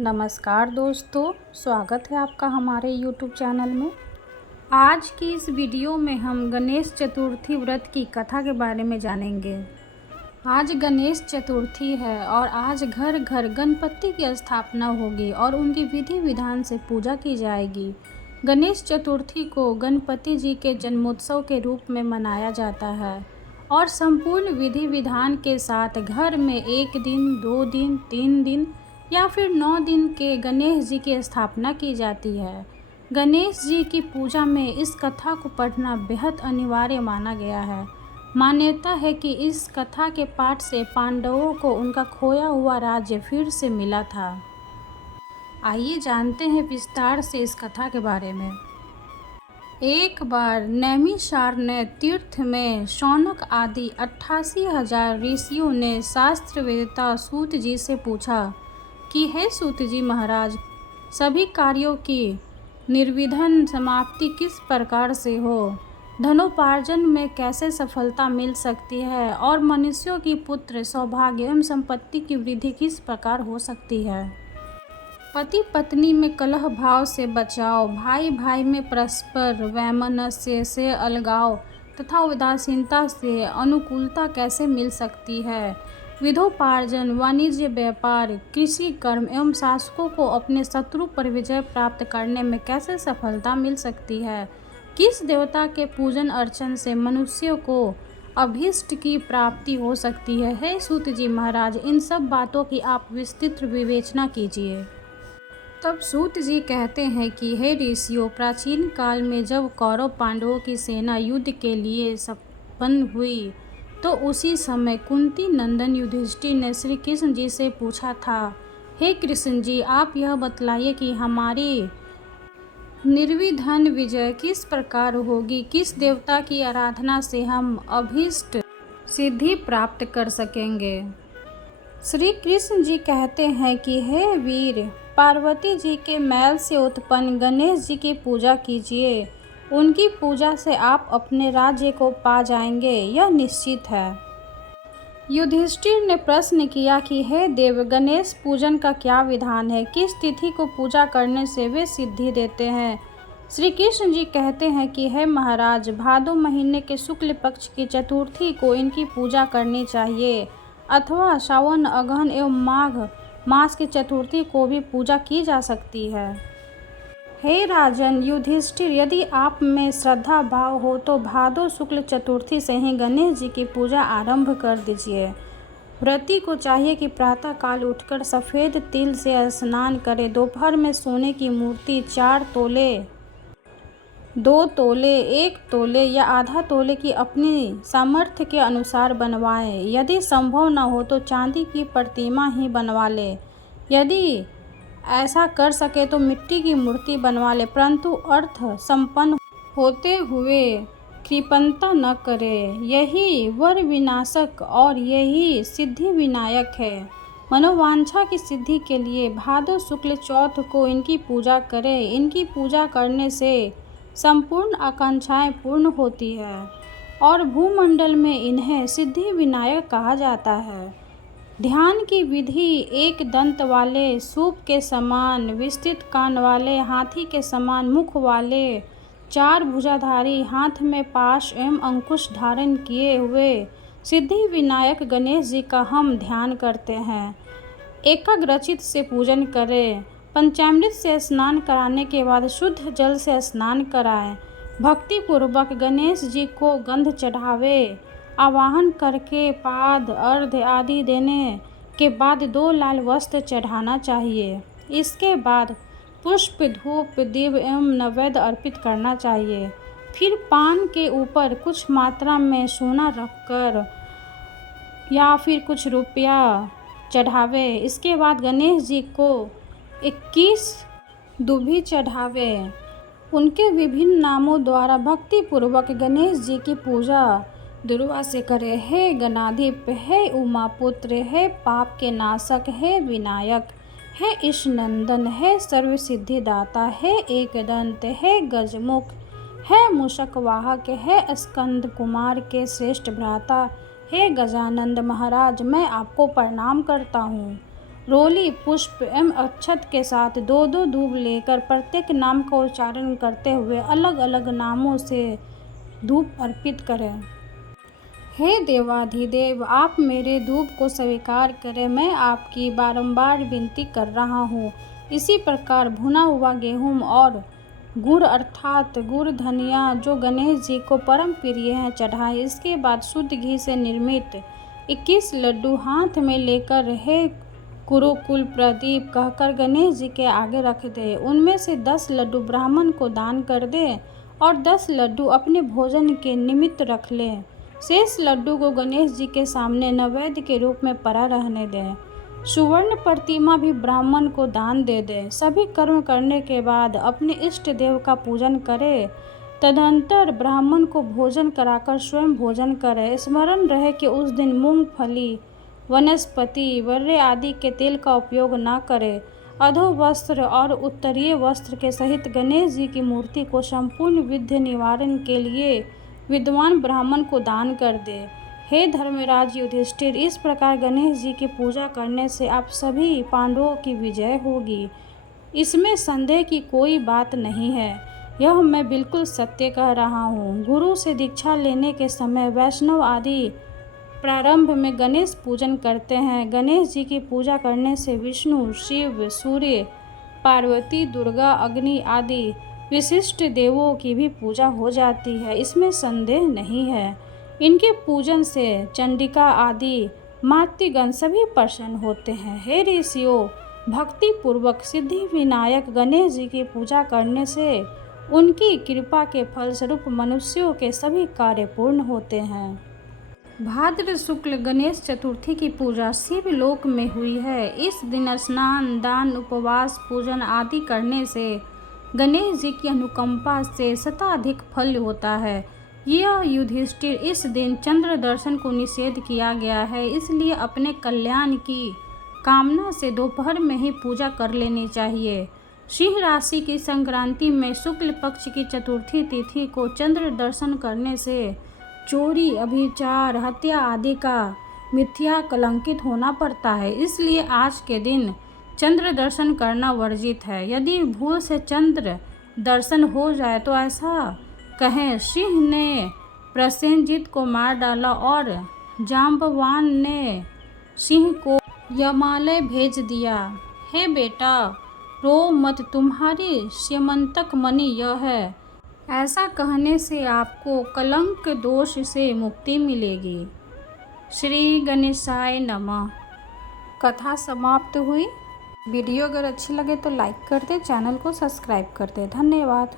नमस्कार दोस्तों, स्वागत है आपका हमारे YouTube चैनल में। आज की इस वीडियो में हम गणेश चतुर्थी व्रत की कथा के बारे में जानेंगे। आज गणेश चतुर्थी है और आज घर घर गणपति की स्थापना होगी और उनकी विधि विधान से पूजा की जाएगी। गणेश चतुर्थी को गणपति जी के जन्मोत्सव के रूप में मनाया जाता है और संपूर्ण विधि विधान के साथ घर में 1 दिन, 2 दिन, 3 दिन या फिर 9 दिन के गणेश जी की स्थापना की जाती है। गणेश जी की पूजा में इस कथा को पढ़ना बेहद अनिवार्य माना गया है। मान्यता है कि इस कथा के पाठ से पांडवों को उनका खोया हुआ राज्य फिर से मिला था। आइए जानते हैं विस्तार से इस कथा के बारे में। एक बार नैमिषारण्य तीर्थ में शौनक आदि 88,000 ऋषियों ने शास्त्र वेदता सूत जी से पूछा कि हे सूत जी महाराज, सभी कार्यों की निर्विघ्न समाप्ति किस प्रकार से हो? धनोपार्जन में कैसे सफलता मिल सकती है और मनुष्यों की पुत्र सौभाग्य एवं संपत्ति की वृद्धि किस प्रकार हो सकती है? पति पत्नी में कलह भाव से बचाव, भाई भाई में परस्पर वैमनस्य से अलगाव तथा उदासीनता से अनुकूलता कैसे मिल सकती है? विधोपार्जन, वाणिज्य, व्यापार, कृषि कर्म एवं शासकों को अपने शत्रु पर विजय प्राप्त करने में कैसे सफलता मिल सकती है? किस देवता के पूजन अर्चन से मनुष्यों को अभीष्ट की प्राप्ति हो सकती है? हे सूत जी महाराज, इन सब बातों की आप विस्तृत विवेचना कीजिए। तब सूत जी कहते हैं कि हे ऋषियों, प्राचीन काल में जब कौरव पांडवों की सेना युद्ध के लिए संपन्न हुई तो उसी समय कुंती नंदन युधिष्ठिर ने श्री कृष्ण जी से पूछा था, हे कृष्ण जी, आप यह बतलाइए कि हमारी निर्विघ्न विजय किस प्रकार होगी? किस देवता की आराधना से हम अभीष्ट सिद्धि प्राप्त कर सकेंगे? श्री कृष्ण जी कहते हैं कि हे वीर, पार्वती जी के मैल से उत्पन्न गणेश जी की पूजा कीजिए। उनकी पूजा से आप अपने राज्य को पा जाएंगे, यह निश्चित है। युधिष्ठिर ने प्रश्न किया कि हे देव, गणेश पूजन का क्या विधान है? किस तिथि को पूजा करने से वे सिद्धि देते हैं? श्री कृष्ण जी कहते हैं कि हे महाराज, भादो महीने के शुक्ल पक्ष की चतुर्थी को इनकी पूजा करनी चाहिए अथवा सावन, अगहन एवं माघ मास की चतुर्थी को भी पूजा की जा सकती है। हे राजन युधिष्ठिर, यदि आप में श्रद्धा भाव हो तो भादो शुक्ल चतुर्थी से ही गणेश जी की पूजा आरंभ कर दीजिए। व्रती को चाहिए कि प्रातः काल उठकर सफ़ेद तिल से स्नान करे, दोपहर में सोने की मूर्ति 4 तोले, 2 तोले, 1 तोले या आधा तोले की अपनी सामर्थ्य के अनुसार बनवाएं। यदि संभव न हो तो चांदी की प्रतिमा ही बनवा ले। यदि ऐसा कर सके तो मिट्टी की मूर्ति बनवा ले, परंतु अर्थ संपन्न होते हुए कृपणता न करे। यही वर विनाशक और यही सिद्धि विनायक है। मनोवांछा की सिद्धि के लिए भादो शुक्ल चौथ को इनकी पूजा करें। इनकी पूजा करने से संपूर्ण आकांक्षाएं पूर्ण होती है और भूमंडल में इन्हें सिद्धि विनायक कहा जाता है। ध्यान की विधि एक दंत वाले सूप के समान, विस्तृत कान वाले हाथी के समान मुख वाले, 4 भुजाधारी, हाथ में पाश एवं अंकुश धारण किए हुए सिद्धि विनायक गणेश जी का हम ध्यान करते हैं। एकाग्रचित से पूजन करें। पंचामृत से स्नान कराने के बाद शुद्ध जल से स्नान कराएं। भक्ति पूर्वक गणेश जी को गंध चढ़ावे। आवाहन करके पाद, अर्घ्य आदि देने के बाद 2 लाल वस्त्र चढ़ाना चाहिए। इसके बाद पुष्प, धूप, दीप एवं नैवेद्य अर्पित करना चाहिए। फिर पान के ऊपर कुछ मात्रा में सोना रखकर या फिर कुछ रुपया चढ़ावे। इसके बाद गणेश जी को 21 दुभी चढ़ावे। उनके विभिन्न नामों द्वारा भक्ति पूर्वक गणेश जी की पूजा दुर्वा से करे। हे गणाधिप, हे उमापुत्र, हे पाप के नाशक, हे विनायक, हे ईशनंदन, हे सर्वसिद्धिदाता, हे एकदंत, हे गजमुख, हे मूषकवाहक, हे स्कंद कुमार के श्रेष्ठ भ्राता, हे गजानंद महाराज, मैं आपको प्रणाम करता हूँ। रोली, पुष्प एवं अक्षत के साथ 2-2 धूप लेकर प्रत्येक नाम का उच्चारण करते हुए अलग अलग नामों से धूप अर्पित करें। हे देवाधिदेव, आप मेरे धूप को स्वीकार करें, मैं आपकी बारंबार विनती कर रहा हूँ। इसी प्रकार भुना हुआ गेहूं और गुड़ अर्थात गुड़ धनिया जो गणेश जी को परम प्रिय है चढ़ाए। इसके बाद शुद्ध घी से निर्मित 21 लड्डू हाथ में लेकर हे कुरुकुल प्रदीप कहकर गणेश जी के आगे रख दे। उनमें से 10 लड्डू ब्राह्मण को दान कर दे और 10 लड्डू अपने भोजन के निमित्त रख ले। शेष लड्डू को गणेश जी के सामने नैवेद्य के रूप में पड़ा रहने दें। सुवर्ण प्रतिमा भी ब्राह्मण को दान दे दे। सभी कर्म करने के बाद अपने इष्ट देव का पूजन करे। तदनंतर ब्राह्मण को भोजन कराकर स्वयं भोजन करे। स्मरण रहे कि उस दिन मूंगफली, वनस्पति, वर्रे आदि के तेल का उपयोग न करे। अधो वस्त्र और उत्तरीय वस्त्र के सहित गणेश जी की मूर्ति को संपूर्ण विघ्न निवारण के लिए विद्वान ब्राह्मण को दान कर दे। हे धर्मराज युधिष्ठिर, इस प्रकार गणेश जी की पूजा करने से आप सभी पांडवों की विजय होगी। इसमें संदेह की कोई बात नहीं है। यह मैं बिल्कुल सत्य कह रहा हूँ। गुरु से दीक्षा लेने के समय वैष्णव आदि प्रारंभ में गणेश पूजन करते हैं। गणेश जी की पूजा करने से विष्णु, शिव, सूर्य, पार्वती, दुर्गा, अग्नि आदि विशिष्ट देवों की भी पूजा हो जाती है, इसमें संदेह नहीं है। इनके पूजन से चंडिका आदि मातृगण सभी प्रसन्न होते हैं। हे ऋषियों, भक्ति पूर्वक सिद्धि विनायक गणेश जी की पूजा करने से उनकी कृपा के फलस्वरूप मनुष्यों के सभी कार्य पूर्ण होते हैं। भाद्र शुक्ल गणेश चतुर्थी की पूजा शिवलोक में हुई है। इस दिन स्नान, दान, उपवास, पूजन आदि करने से गणेश जी की अनुकंपा से शताधिक फल होता है। यह युधिष्ठिर, इस दिन चंद्र दर्शन को निषेध किया गया है, इसलिए अपने कल्याण की कामना से दोपहर में ही पूजा कर लेनी चाहिए। सिंह राशि की संक्रांति में शुक्ल पक्ष की चतुर्थी तिथि को चंद्र दर्शन करने से चोरी, अभिचार, हत्या आदि का मिथ्या कलंकित होना पड़ता है, इसलिए आज के दिन चंद्र दर्शन करना वर्जित है। यदि भूल से चंद्र दर्शन हो जाए तो ऐसा कहें, सिंह ने प्रसेनजीत को मार डाला और जांबवान ने सिंह को यमालय भेज दिया। हे बेटा, रो मत, तुम्हारी स्यमंतक मणि यह है। ऐसा कहने से आपको कलंक दोष से मुक्ति मिलेगी। श्री गणेशाय नमः। कथा समाप्त हुई। वीडियो अगर अच्छी लगे तो लाइक कर दे, चैनल को सब्सक्राइब कर दे। धन्यवाद।